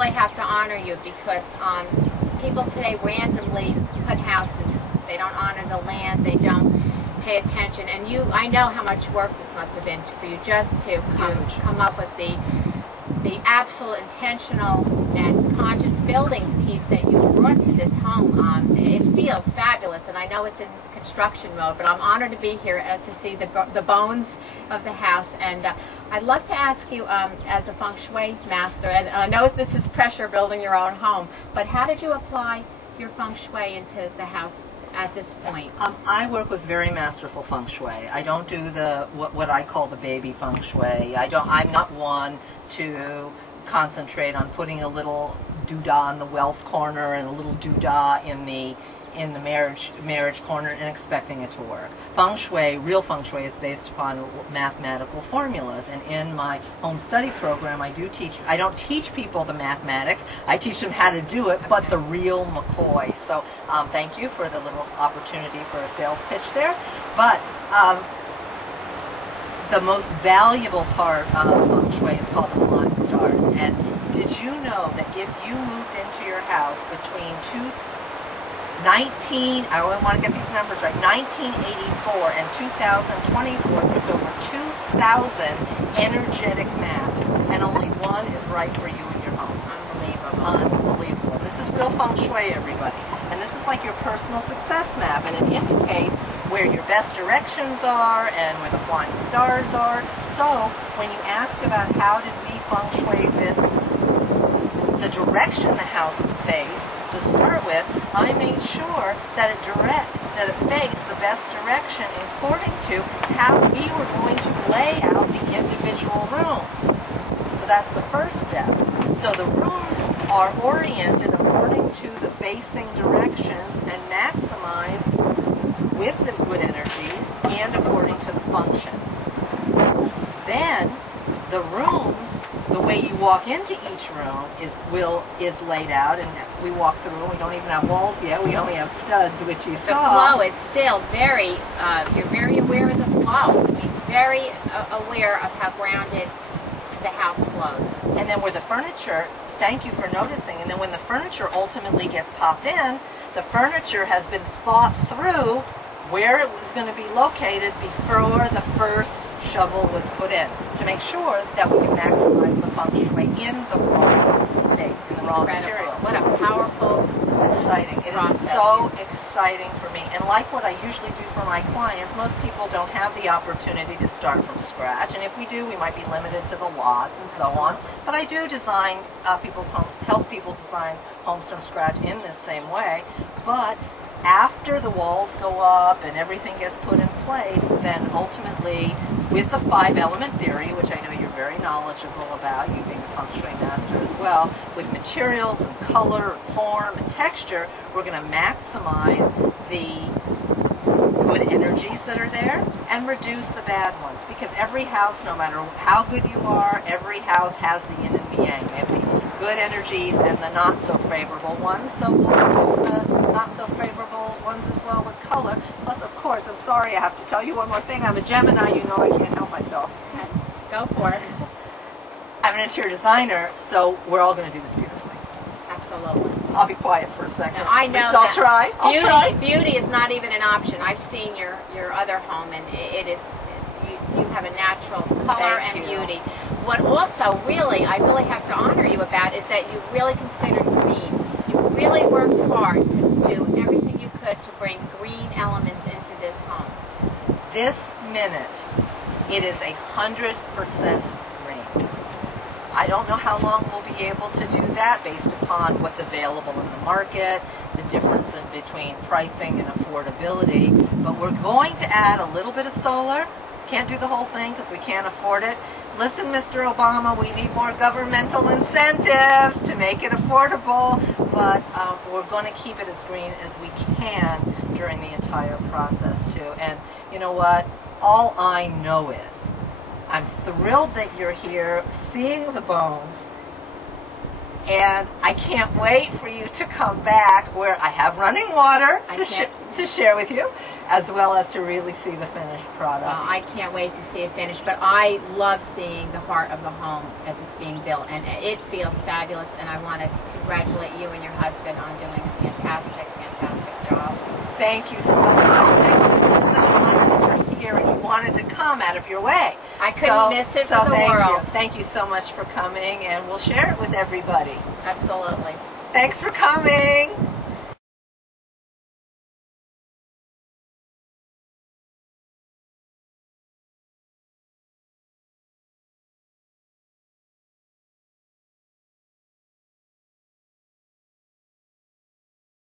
I have to honor you because people today randomly put houses. They don't honor the land. They don't pay attention. And I know how much work this must have been for you just to come up with the absolute intentional and conscious building piece that you brought to this home. It feels fabulous, and I know it's in construction mode, but I'm honored to be here to see the bones of the house. And I'd love to ask you, as a Feng Shui master, and I know this is pressure building your own home, but how did you apply your Feng Shui into the house at this point? I work with very masterful Feng Shui. I don't do what I call the baby Feng Shui. I'm not one to concentrate on putting a little doodah in the wealth corner and a little doodah in the marriage corner and expecting it to work. Feng Shui, real Feng Shui, is based upon mathematical formulas, and in my home study program I don't teach people the mathematics, I teach them how to do it, but the real McCoy. So thank you for the little opportunity for a sales pitch there. But the most valuable part of Feng Shui is called the flying stars. And did you know that if you moved into your house between I want to get these numbers right, 1984 and 2024, there's over 2,000 energetic maps, and only one is right for you in your home. Unbelievable. Unbelievable. This is real Feng Shui, everybody. And this is like your personal success map, and it indicates where your best directions are and where the flying stars are. So when you ask about how did we Feng Shui this, the direction the house faced, to start with, I made sure that it faced the best direction according to how we were going to lay out the individual rooms. So that's the first step. So the rooms are oriented according to the facing directions and maximized with the good energies and according to the function. Then the rooms, the way you walk into each room is laid out, and we walk through. We don't even have walls yet. We only have studs, which you saw. The flow is still very. You're very aware of the flow. You're very aware of how grounded the house flows. And then where the furniture. Thank you for noticing. And then when the furniture ultimately gets popped in, the furniture has been thought through where it was going to be located before the first shovel was put in, to make sure that we can maximize the Feng Shui in the raw state, in the raw material. What a powerful, exciting. It is so exciting for me. And like what I usually do for my clients, most people don't have the opportunity to start from scratch. And if we do, we might be limited to the lots and so on. But I do design people's homes, help people design homes from scratch in this same way. But after the walls go up and everything gets put in place, then ultimately, with the 5-element theory, which I know you're very knowledgeable about, you being a Feng Shui master as well, with materials and color and form and texture, we're going to maximize the good energies that are there and reduce the bad ones. Because every house, no matter how good you are, every house has the yin and the yang. They have the good energies and the not so favorable ones. So we'll reduce the not so favorable ones as well with color. Plus, of course, I'm sorry, I have to tell you one more thing. I'm a Gemini, you know I can't help myself. Okay. Go for it. I'm an interior designer, so we're all going to do this beautifully. Absolutely. I'll be quiet for a second. Now, I know I'll try. Beauty is not even an option. I've seen your other home, and it is. You have a natural color and beauty. What also I really have to honor you about is that you really considered green. You really worked hard to do everything you could to bring green elements into this home. This minute, it is 100% green. I don't know how long we'll be able to do that based upon what's available in the market, the difference in between pricing and affordability, but we're going to add a little bit of solar. Can't do the whole thing because we can't afford it. Listen, Mr. Obama, we need more governmental incentives to make it affordable, but we're going to keep it as green as we can during the entire process too. And you know what? All I know is I'm thrilled that you're here, seeing the bones, And I can't wait for you to come back where I have running water to share with you, as well as to really see the finished product. Well, I can't wait to see it finished, but I love seeing the heart of the home as it's being built, and it feels fabulous, and I want to congratulate you and your husband on doing a fantastic, fantastic job. Thank you so much. It was such an honor that you're here and you wanted to come out of your way. I couldn't miss it for the world. Thank you so much for coming, and we'll share it with everybody. Absolutely. Thanks for coming.